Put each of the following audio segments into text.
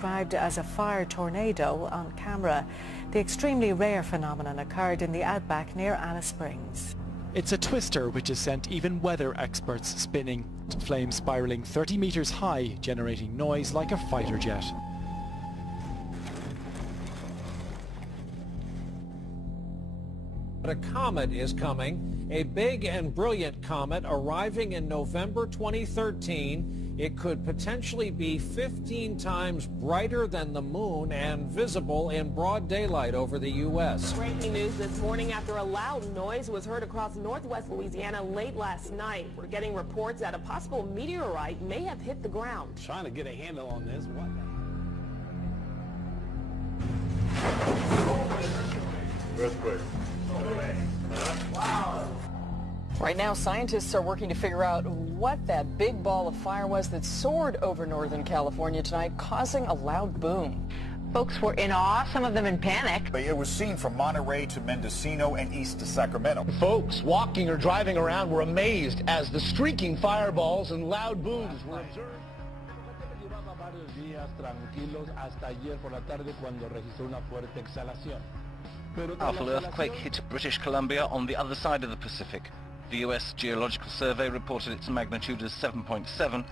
described as a fire tornado on camera. The extremely rare phenomenon occurred in the outback near Alice Springs. It's a twister which has sent even weather experts spinning, flames spiralling 30 meters high, generating noise like a fighter jet. But a comet is coming, a big and brilliant comet arriving in November 2013. It could potentially be 15 times brighter than the moon and visible in broad daylight over the U.S. Breaking news this morning after a loud noise was heard across northwest Louisiana late last night. We're getting reports that a possible meteorite may have hit the ground. Trying to get a handle on this. What? Earthquake. Wow. Right now, scientists are working to figure out what that big ball of fire was that soared over Northern California tonight, causing a loud boom. Folks were in awe, some of them in panic. It was seen from Monterey to Mendocino and east to Sacramento. Folks walking or driving around were amazed as the streaking fireballs and loud booms were observed. Powerful earthquake hit British Columbia on the other side of the Pacific. The US Geological Survey reported its magnitude as 7.7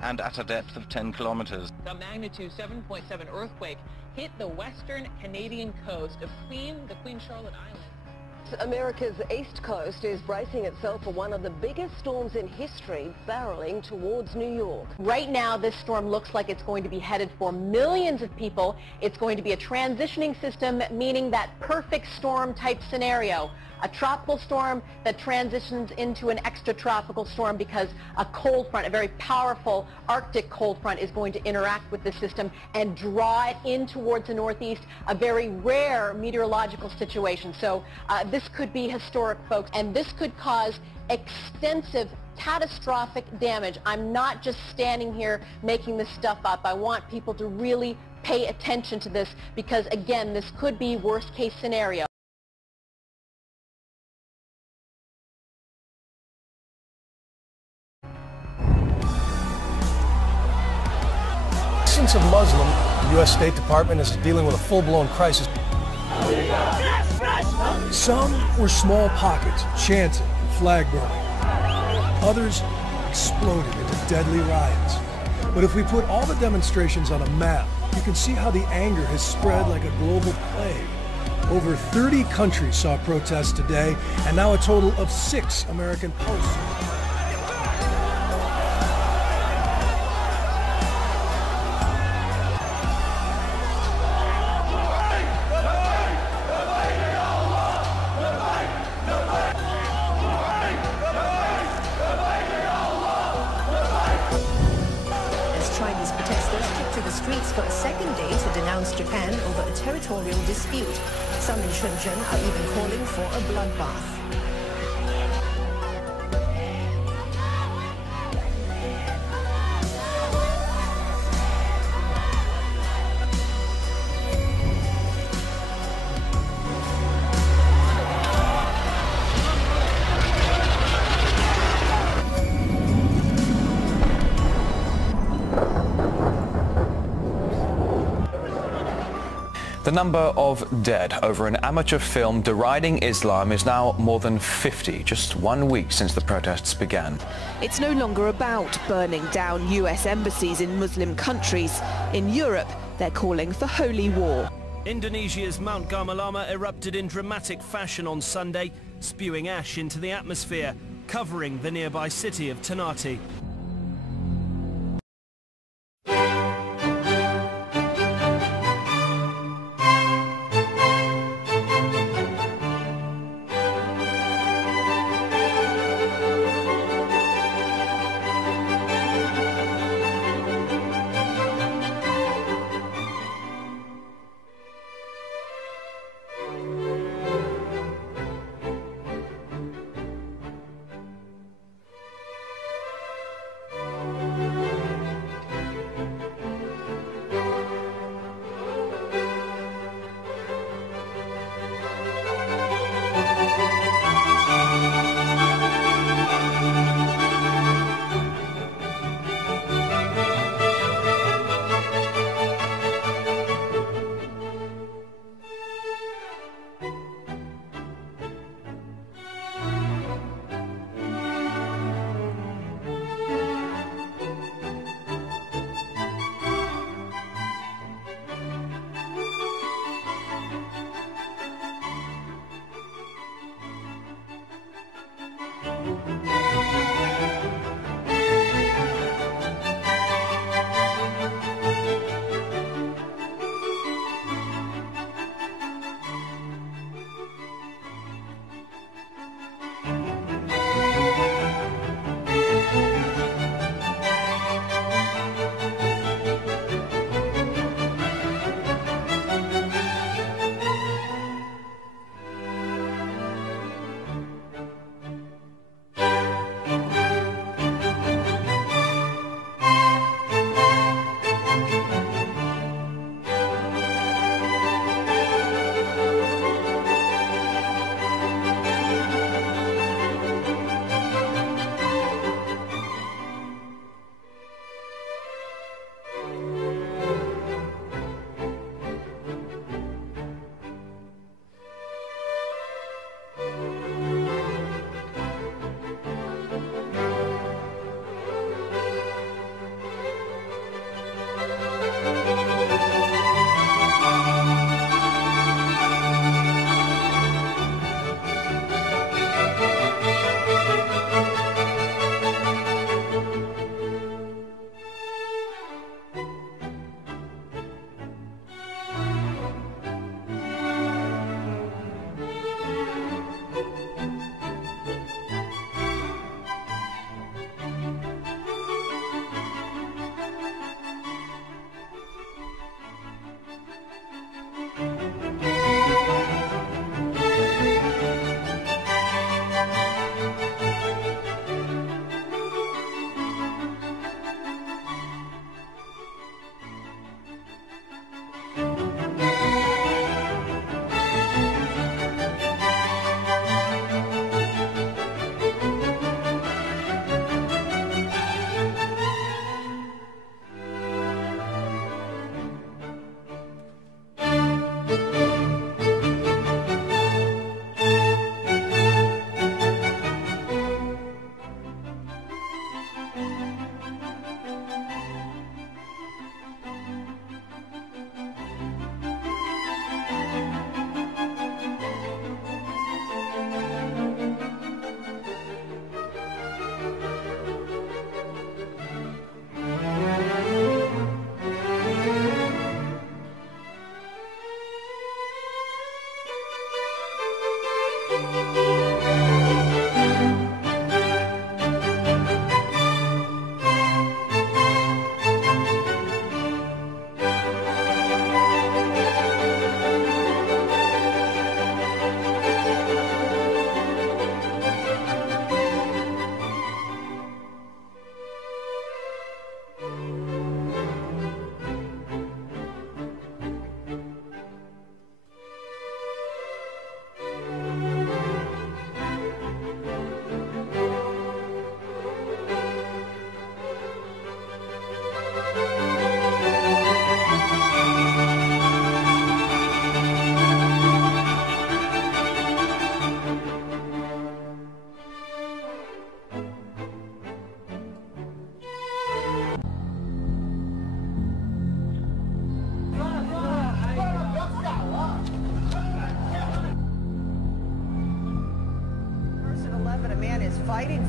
and at a depth of 10 kilometers. A magnitude 7.7 earthquake hit the western Canadian coast of the Queen Charlotte Islands. America's east coast is bracing itself for one of the biggest storms in history, barreling towards New York. Right now, this storm looks like it's going to be headed for millions of people. It's going to be a transitioning system, meaning that perfect storm type scenario. A tropical storm that transitions into an extratropical storm because a cold front, a very powerful Arctic cold front, is going to interact with the system and draw it in towards the northeast, a very rare meteorological situation. So this could be historic, folks, and this could cause extensive catastrophic damage. I'm not just standing here making this stuff up. I want people to really pay attention to this because, again, this could be worst case scenario. Of Muslim, the U.S. State Department is dealing with a full-blown crisis. Some were small pockets, chanting and flag burning. Others exploded into deadly riots. But if we put all the demonstrations on a map, you can see how the anger has spread like a global plague. Over 30 countries saw protests today, and now a total of 6 American posts. For a second day to denounce Japan over a territorial dispute. Some in Shenzhen are even calling for a bloodbath. The number of dead over an amateur film deriding Islam is now more than 50, just 1 week since the protests began. It's no longer about burning down US embassies in Muslim countries. In Europe, they're calling for holy war. Indonesia's Mount Gamalama erupted in dramatic fashion on Sunday, spewing ash into the atmosphere, covering the nearby city of Ternate.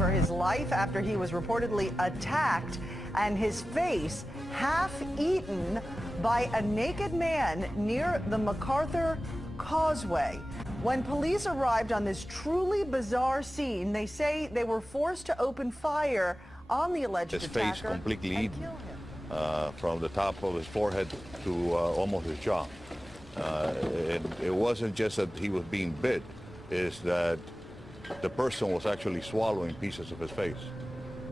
for his life after he was reportedly attacked and his face half-eaten by a naked man near the MacArthur Causeway. When police arrived on this truly bizarre scene, they say they were forced to open fire on the alleged attacker. His face completely eaten, from the top of his forehead to almost his jaw. It wasn't just that he was being bit, it's that the person was actually swallowing pieces of his face.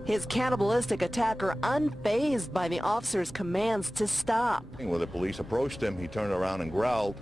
His cannibalistic attacker unfazed by the officer's commands to stop. When the police approached him, he turned around and growled